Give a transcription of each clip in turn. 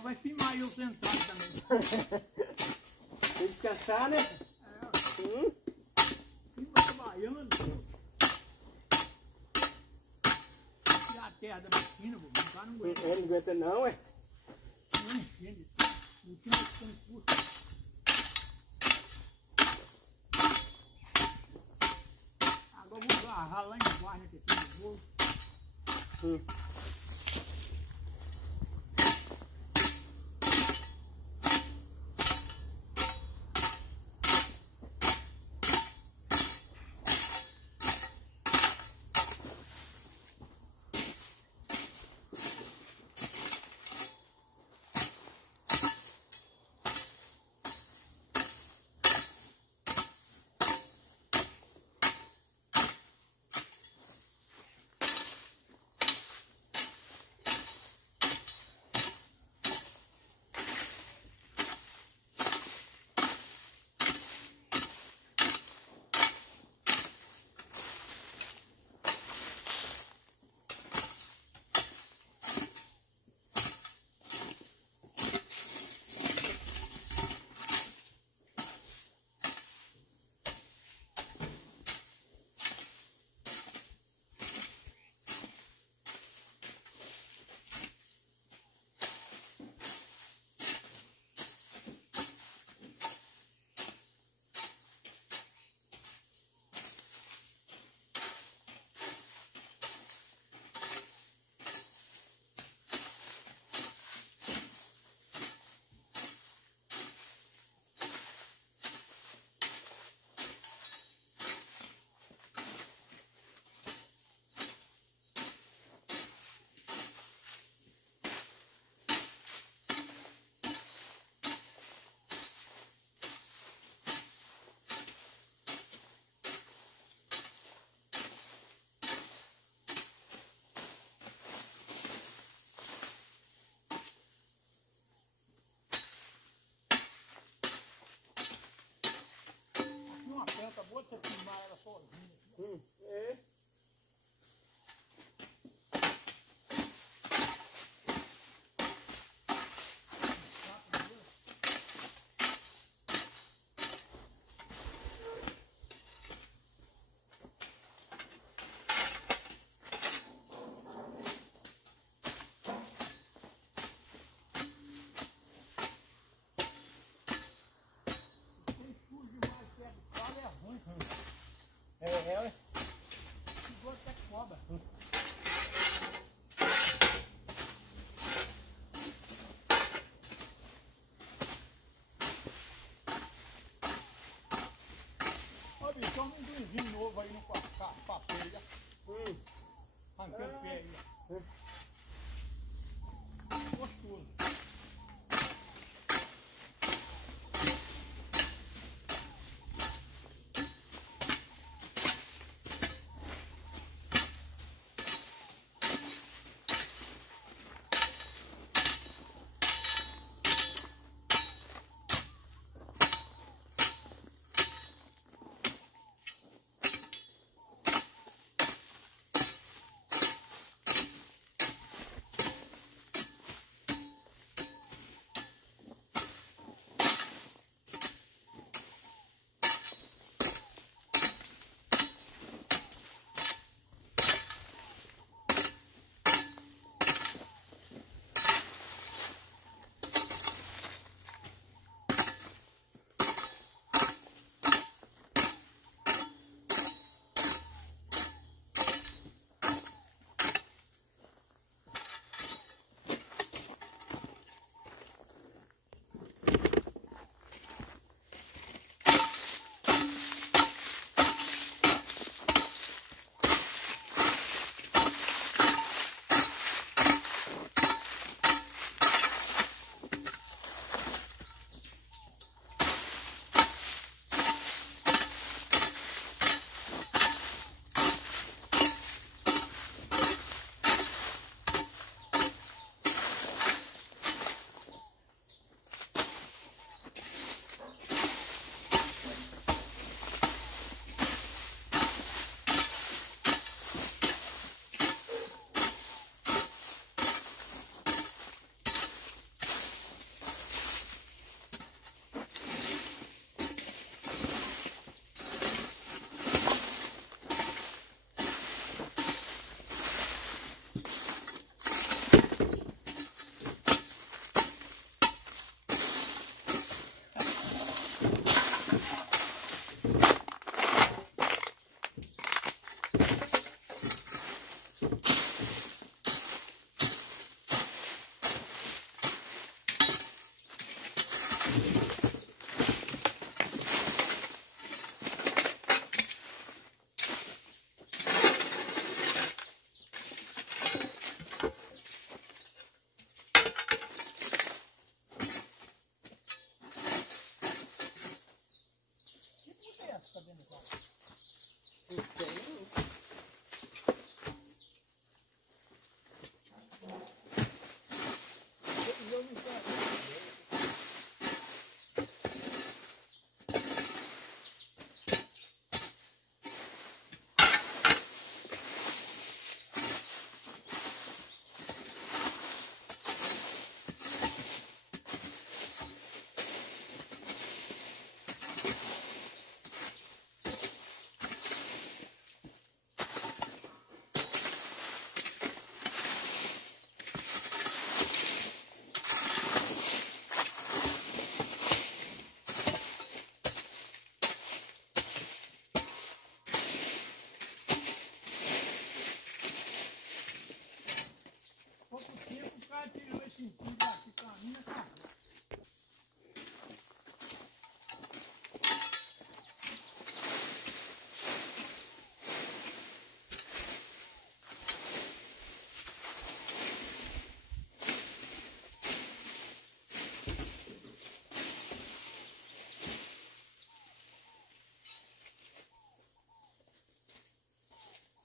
Agora vai filmar eu sentado também. Tem que descansar, né? Filma trabalhando. Tirar a terra da máquina, o cara não aguenta. Não aguenta não, ué. Não entende. Não tinha concurso. Agora eu vou agarrar lá embaixo, né? Que tem no bolso.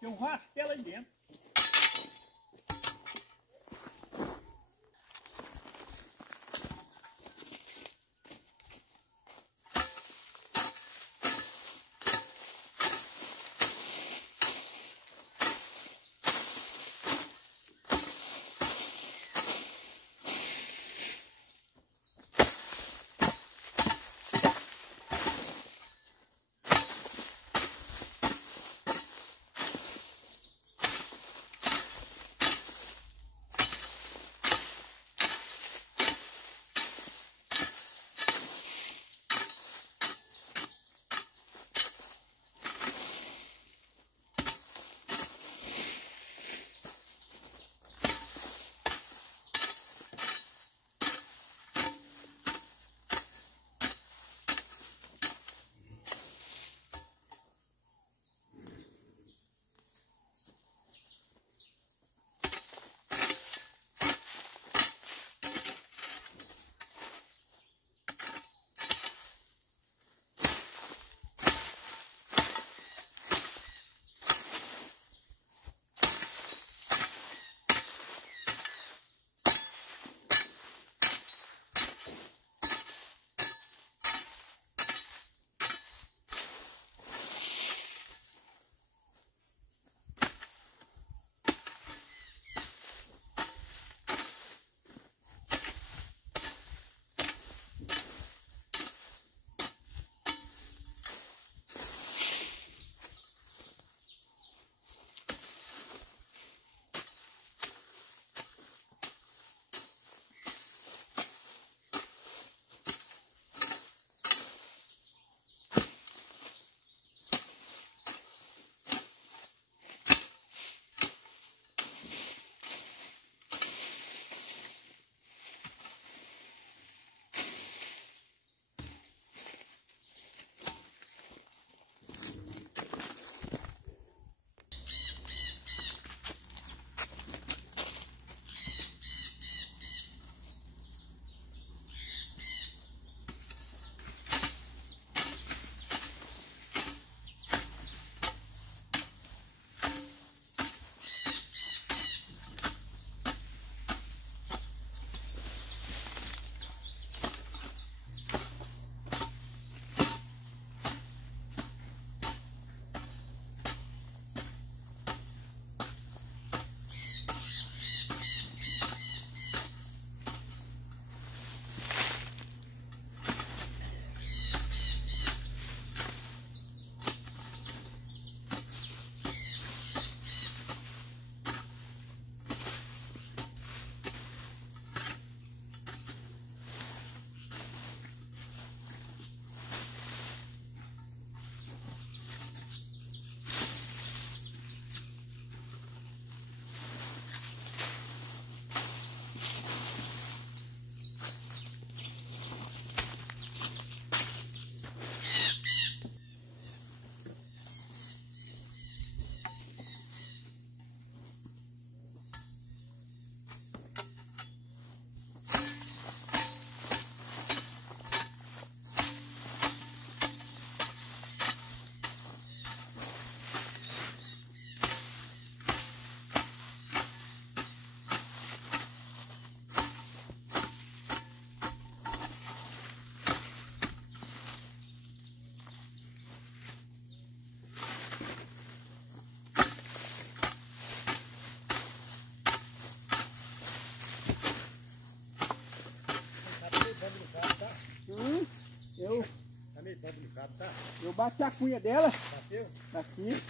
Tem um rastelo aí dentro. Eu bati a cunha dela. Bateu? Aqui.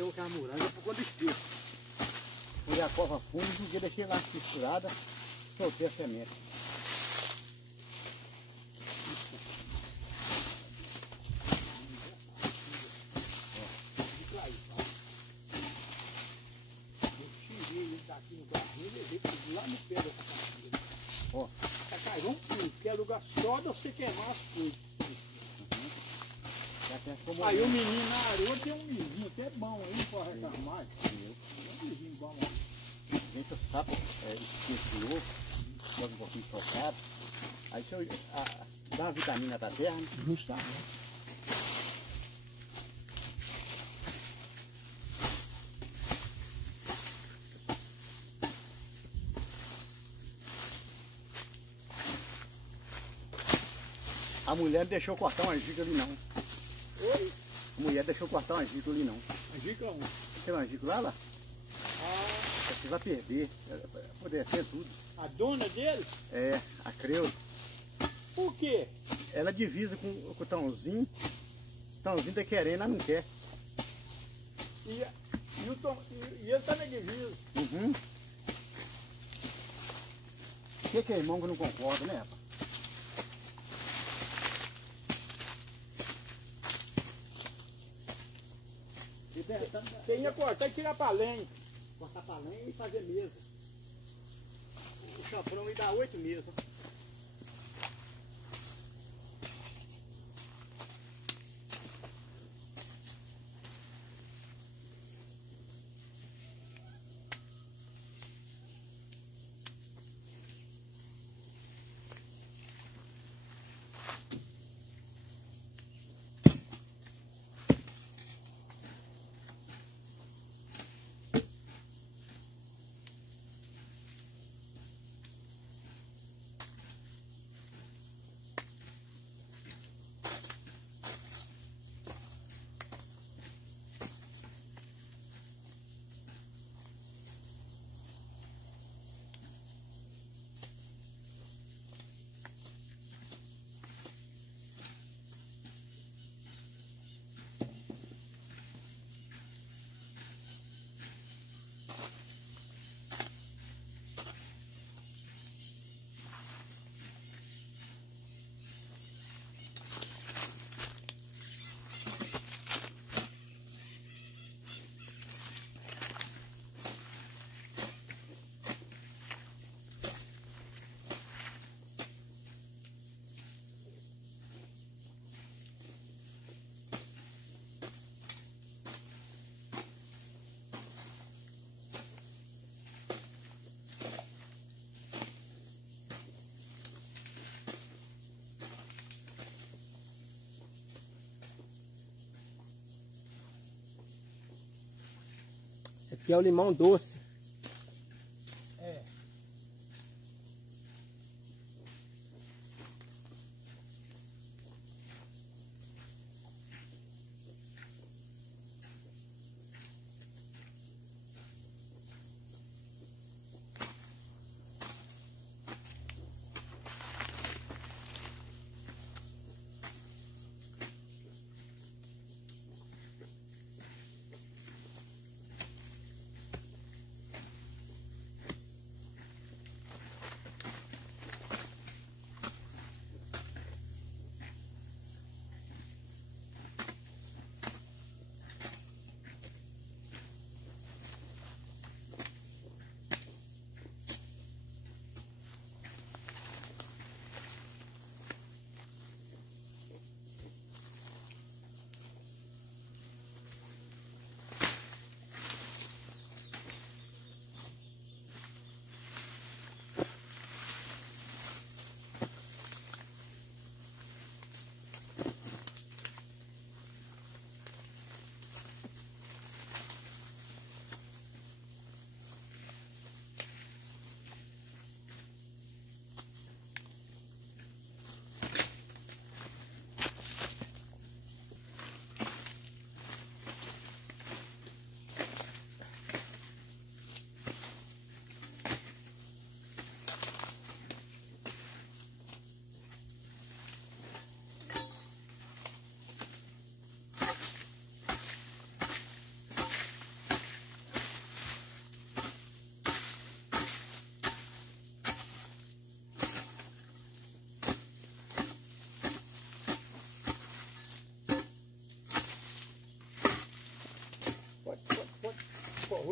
colocar a muralha por quando espeto. Fui a cova fundo, porque deixei lá costurada, soltei a semente. Daqui no barril, eu levei lá no pé dessa carreira. Ó. Tá carvão puro, que é lugar só de você queimar as coisas. Aí o menino na areia tem um vizinho que é bom aí pra reclamar. É um vizinho bom aí. Gente, o sapo esqueciou, joga um pouquinho socado. Aí se eu dá uma vitamina da terra, né? Justamente. A mulher não deixou cortar uma angico ali não. Oi? A mulher deixou cortar uma angico ali não. Angico é um. Tem uma angico lá? Ah, Você vai perder. Poder ser tudo. a dona dele? É, a Creuza. Por quê? Ela divisa com o Tãozinho. O Tãozinho tá querendo, ela não quer. E ele tá na divisa. Uhum. O que é irmão que não concorda, né, rapaz? Você ia cortar e tirar pra lenha. Cortar pra lenha e fazer mesa. O chafrão me dá 8 mesas. Esse aqui é o limão doce. É.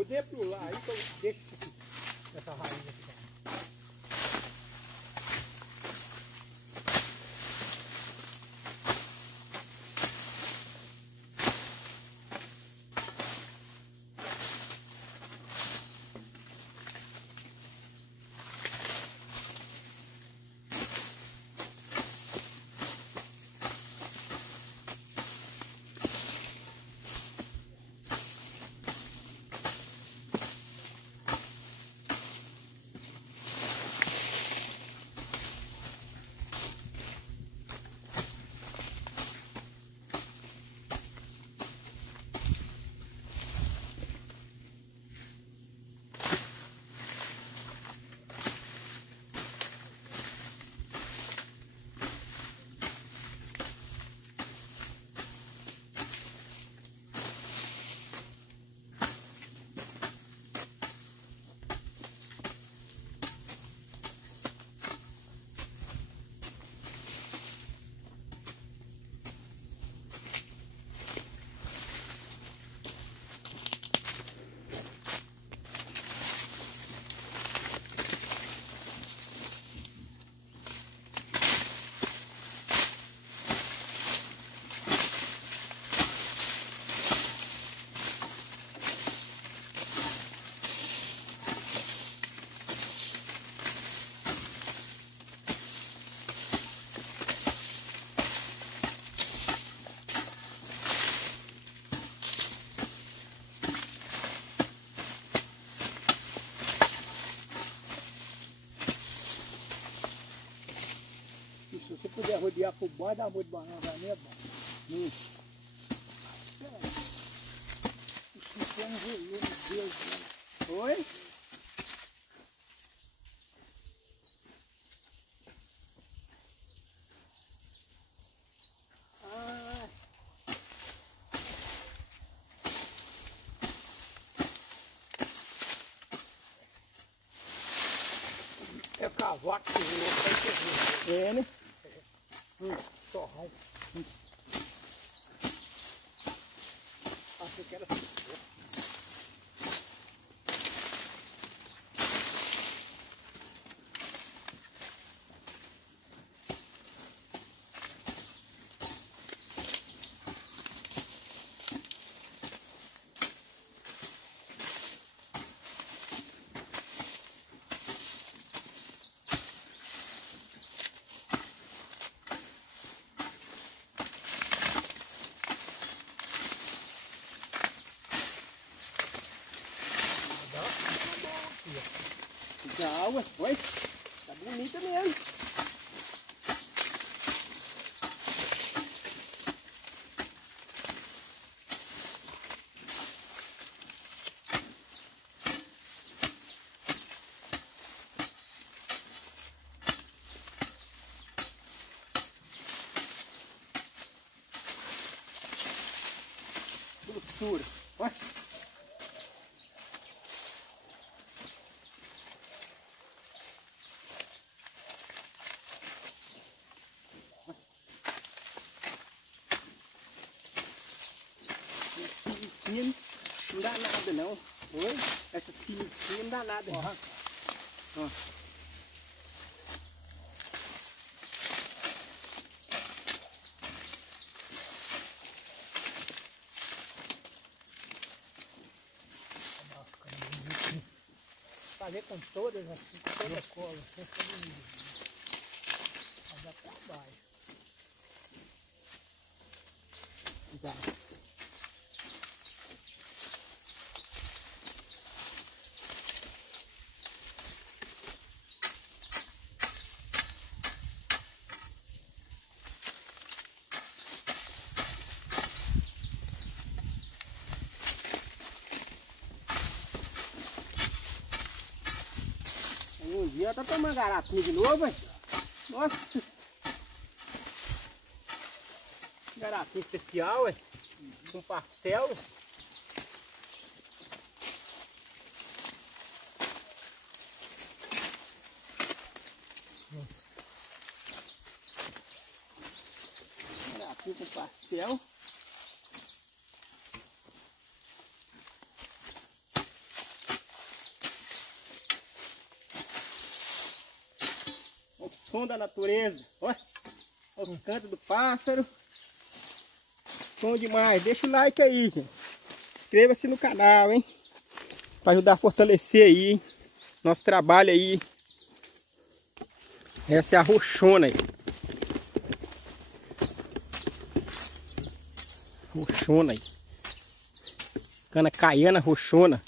exemplo lá, aí que eu deixo essa raiz aqui. Se você puder rodear por baixo da rua de banana também é bom. Isso. Isso é um volume, meu Deus do céu. Oi? É cavaco que virou, é, né? Torrão. Achei que era assim. Já, ué, foi? Tá bonita mesmo. Doçura, olha. Não dá nada não. Oi? Essa piniquinha não dá nada não. Ó. Fazer com todas assim, com toda a cola, sem fazer ninguém. Mas dá trabalho. Dá. Um dia tá tomando garapinha de novo, hein? Nossa! Garapinha especial, hein? Com pastel. Garapinha com pastel. som da natureza. Olha o canto do pássaro. Bom demais. Deixa o like aí, gente. Inscreva-se no canal, hein? Para ajudar a fortalecer aí, hein? Nosso trabalho aí. Essa é a roxona aí. Roxona aí. Cana caiana roxona.